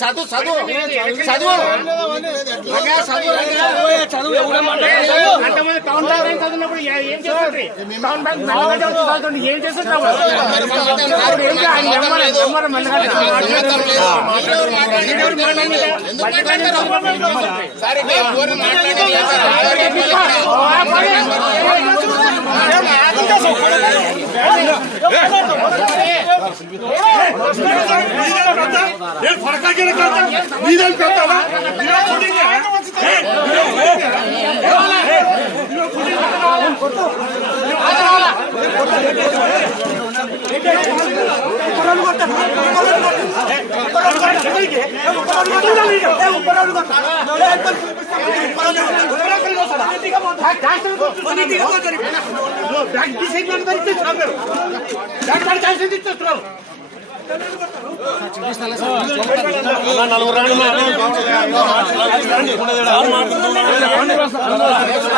చదువు చదువు చదువు మగా చదువు ನೀ టౌన్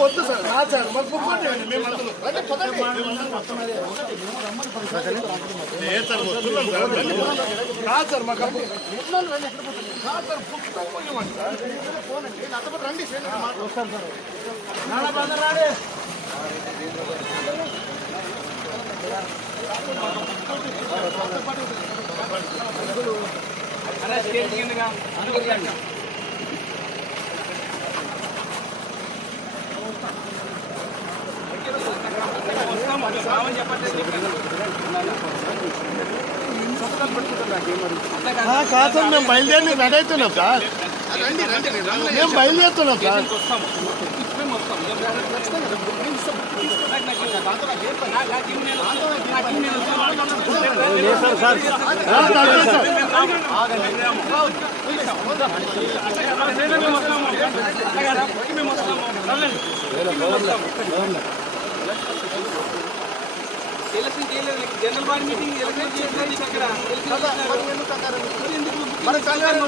వద్దు సార్ రా సార్ మాకు బుక్ మేము అందులో పదండి. లేదు సార్ వస్తున్నాం సార్ సార్ మాకు అప్పు- రండి, ఎక్కడ కాదు సార్ బుక్ సార్ నాతో రండి వస్తాను సార్ బ్రదర్ రాడే కాదు సార్ మేము బయలుదేరి రెడీ అవుతున్నాం సార్. మేము బయలుదేరుతున్నాం సార్. ఆ, తగ్గదు sir. General body meeting election చేయాలి అక్కడ ఎందుకు కళ్యాణ్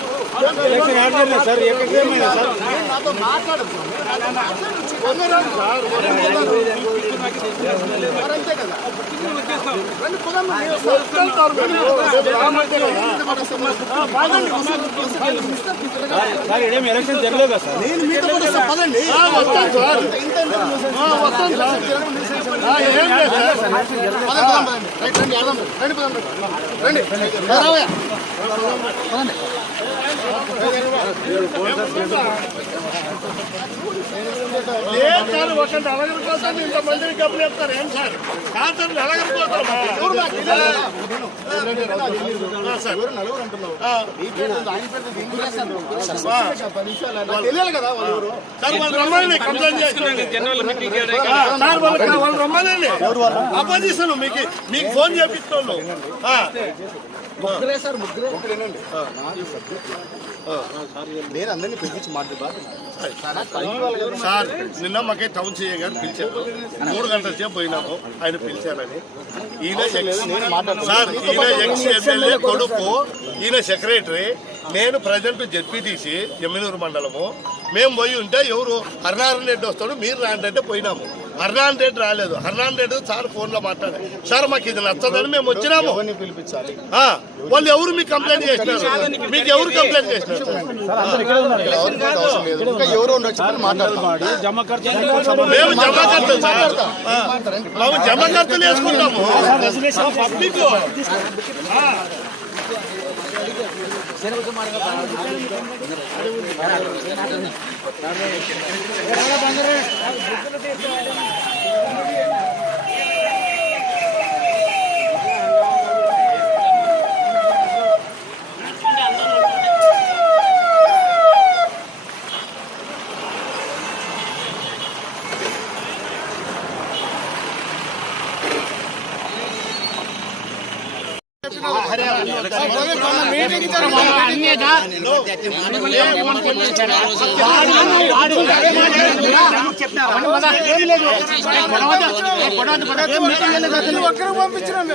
నేను నాతో మాట్లాడదు వందరాలు సార్ వందరాలు. మరి అంతే కదా ఎలక్షన్ జరగలేదు సార్ నేను మీతో కూడా వస్తా, పదండి. వస్తాను సార్ వస్తాను సార్ ఏం లేదు సార్ రండి, రండి, పదండి. రండి రావయ్య. పదండి. సార్ ఒక నలగరి కోసం ఇంతమందిని డబ్బులు చెప్తారు ఏం సార్? కాదు? సార్. నలగరి కోసం తెలియాలి కదా వాళ్ళు ఎవరు? సార్ వాళ్ళు రమ్మని కంప్లైంట్ చేస్తున్నారు జనరల్ మీటింగ్ సార్ వాళ్ళు వాళ్ళు రమ్మనండి. అపోజిషన్ మీకు మీకు ఫోన్ చేపిస్తున్నాను ముగ్గురే సార్ ముగ్గురే. సబ్జెక్ట్. నేను అందరినీ పిలిపించి మాట్లాడు సార్. నిన్న మాకే టౌన్ సీఏ గారు పిలిచారు. మూడు గంటల సేపు పోయినాము. ఆయన పిలిచారని. ఈయన సార్ ఈయన ఎక్స్ ఎమ్మెల్యే కొడుకు ఈయన సెక్రటరీ నేను ప్రజెంట్ జెడ్పీటీసీ ఎమ్మెనూరు మండలము. మేము పోయి ఉంటే ఎవరు హరినారాయణ రెడ్డి వస్తాడు మీరు రాండి అంటే పోయినాము. హరినారాయణ రెడ్డి రాలేదు. హరినారాయణ రెడ్డి సార్ ఫోన్లో మాట్లాడారు సార్ మాకు ఇది నచ్చదని మేము వచ్చినాము. ఎవరిని పిలిపించాలి? ఆ, వాళ్ళు ఎవరు మీకు కంప్లైంట్ చేసినారు? మీకు ఎవరు కంప్లైంట్ చేసినారు? మేము జమకర్తలు సార్. మేము జమకర్తలు వేసుకుంటాము. పబ్లిక్ ಮಾಡಬೇಕು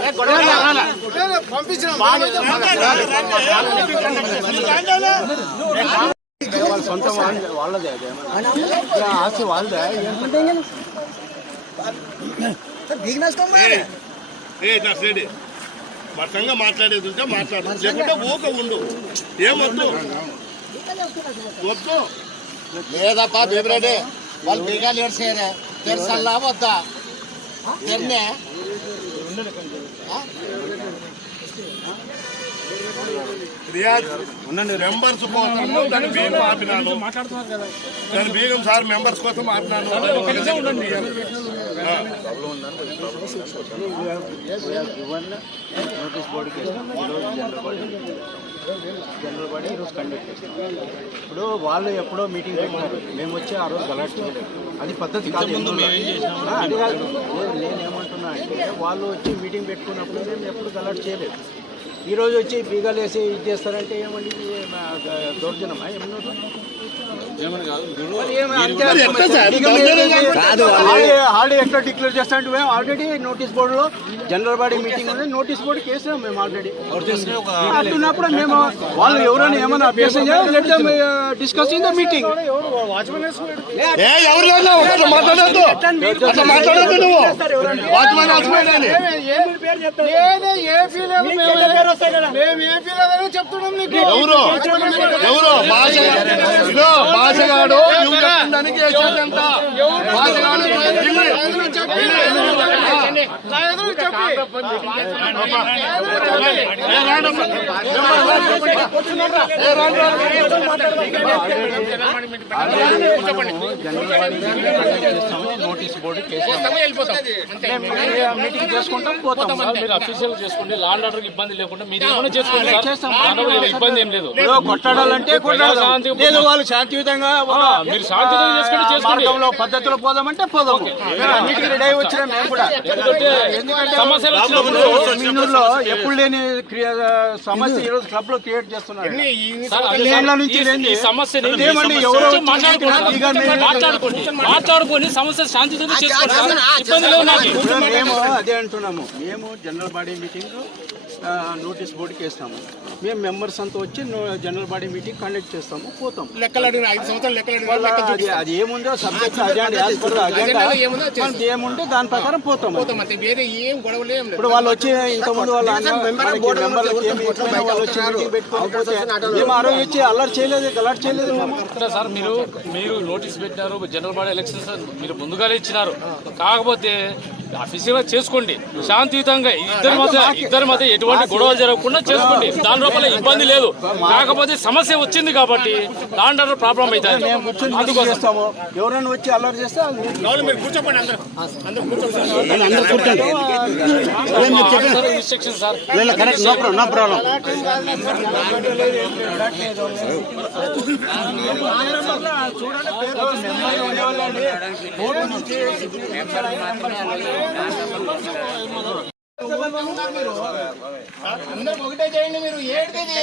ఏ గొడవ రావాలా? వాళ్ళ సొంత వాళ్ళదే అది ఆస్తి వాళ్ళదే ఏ నా మతంగా మాట్లాడేది ఉంటే మాట్లాడు. లేకుంటే ఊక ఉండు. ఏమొద్దు? వద్దు. లేదప్పా బీబరెడ్డి. వాళ్ళు బీగాలు ఏడ్చేయరే తెరసల్లా వద్దా? తెన్నే మెంబర్స్ కోసం దాని బీగం ఆపినాను. దాని బీగం సార్ మెంబర్స్ కోసం ఆపినాను. నోటీస్ బోర్డుకి జనరల్ బాడీ జనరల్ బాడీ ఈరోజు కండక్ట్ చేస్తాం ఇప్పుడు వాళ్ళు ఎప్పుడో మీటింగ్ పెట్టినారు. మేము వచ్చి ఆ రోజు గలాట్ చేయలేదు. అది పద్ధతి కాదు అది కాదు. నేను- నేను ఏమంటున్నా అంటే వాళ్ళు వచ్చి మీటింగ్ పెట్టుకున్నప్పుడు మేము ఎప్పుడు గలాట్ చేయలేదు. ఈరోజు వచ్చి బీగాలు వేసి ఇది చేస్తారంటే ఏమండి? ఇది దౌర్జన్యమా? ఏమన్నా హాలిడే ఎట్లా డిక్లేర్ చేస్తా అంటే మేము ఆల్రెడీ నోటీస్ బోర్డులో జనరల్ బాడీ మీటింగ్ ఉంది నోటీస్ బోర్డుకి వేసినాం మేము ఆల్రెడీ అట్లున్నప్పుడు మేము వాళ్ళు ఎవరైనా ఏమైనా అభ్యాసం let discuss in the meeting ఎవరు ఎవరు? ఇదో భాషగాడు భాషగాడు నోటీస్ మీటింగ్ చేసుకుంటాం పోతాం మీరు అఫీషియల్ చేసుకోండి లాండ్ ఆర్డర్ ఇబ్బంది లేకుండా మీరు ఏమైనా చేసుకోండి ఇబ్బంది ఏం లేదు కొట్టాడాలంటే వాళ్ళు శాంతియుతంగా మీరు శాంతియుతంగా చేసుకోండి, పద్ధతిలో పోదామంటే పోదాము. మేము అన్నిటికీ రెడీ అయి వచ్చినా మేము కూడా. సమస్యలు వచ్చినప్పుడు మీనూరులో ఎప్పుడు లేని క్రియ సమస్య ఈ రోజు క్లబ్లో క్రియేట్ చేస్తున్నారు. ఈ- సమస్యని సమస్య మాట్లాడుకోండి. మాట్లాడుకొని మేము అదే అంటున్నాము. మేము జనరల్ బాడీ మీటింగ్ నోటీస్ బోర్డుకి వేస్తాము. మేము మెంబర్స్ అంతా వచ్చి జనరల్ బాడీ మీటింగ్ కండక్ట్ చేస్తాము పోతాం లెక్కలు అడిగిన ఐదు సంవత్సరాలు లెక్కలు అడిగిన వాళ్ళ అది ఏముందో సబ్జెక్ట్ అజెండా ఏముందో ఏముంటే దాని ప్రకారం వేరే ఏం గొడవలు లేదు. ఇప్పుడు వాళ్ళు వచ్చి ఇంతకుముందు వాళ్ళ వచ్చి మీటింగ్ పెట్టుకొని పోతే మేము ఆ రోజు వచ్చి అల్లరి చేయలేదు గలాట్ చేయలేదు సార్ మీరు మీరు నోటీస్ పెట్టినారు జనరల్ బాడీ ఎలక్షన్స్ మీరు ముందుగానే ఇచ్చినారు. కాకపోతే అఫీషియల్గా చేసుకోండి. శాంతియుతంగా ఇద్దరి మధ్య ఇద్దరి మధ్య ఎటువంటి గొడవలు జరగకుండా చేసుకోండి. దాని లోపల ఇబ్బంది లేదు. కాకపోతే సమస్య వచ్చింది కాబట్టి ఆర్డర్ ప్రాబ్లం అవుతుంది. ఎవరైనా వచ్చి అల్లరి చేస్తే అది మీరు- మీరు కూర్చోండి అందరూ అందరూ కూర్చోండి sir instruction sir no problem అందరూ ఒకటే చేయండి మీరు. ఏంటిది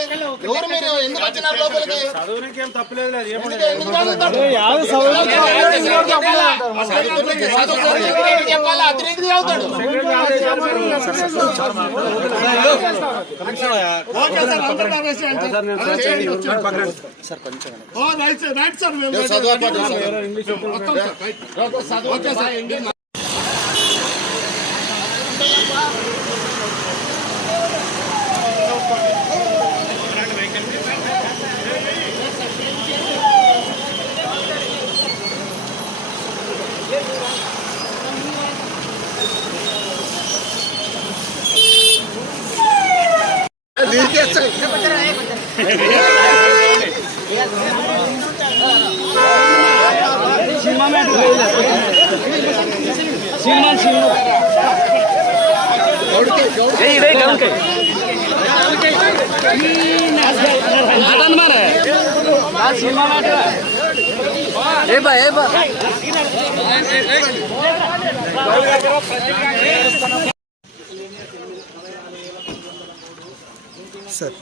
ఎవరు మీరు? ఎందుకు వచ్చినారు లోపలికి? ఎందుకు- ఎందుకు చదువుతారు? చదువు చెప్పాలా? అతిరేకి చదువుతాడు. ఓకే సార్ सीमान सीमान यही आज सीमा मारे సార్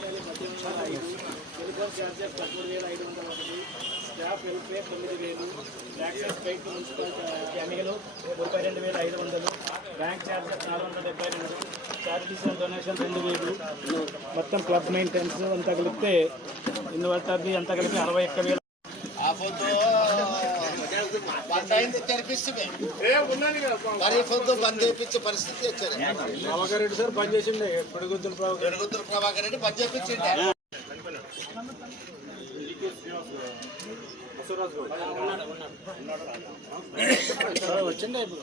స్టాఫ్ వెల్ఫేర్ రెండు వేల ఐదు వందలు డొనేషన్ రెండు వేలు మొత్తం క్లబ్ మెయింటెనెన్స్ అంత కలిపితే ఇన్వర్టర్ది అంతా కలిపి అరవై ఒక్క వేలు మరి పొద్దు బంద్ చేయించే పరిస్థితి వచ్చారు ప్రభాకర్ రెడ్డి సార్ బంద్ చేసిండే పిడుగుద్దులు ప్రభాకర్? పెరుగుతున్న ప్రభాకర్ రెడ్డి బంద్ చేయించండి. వచ్చిండే ఇప్పుడు.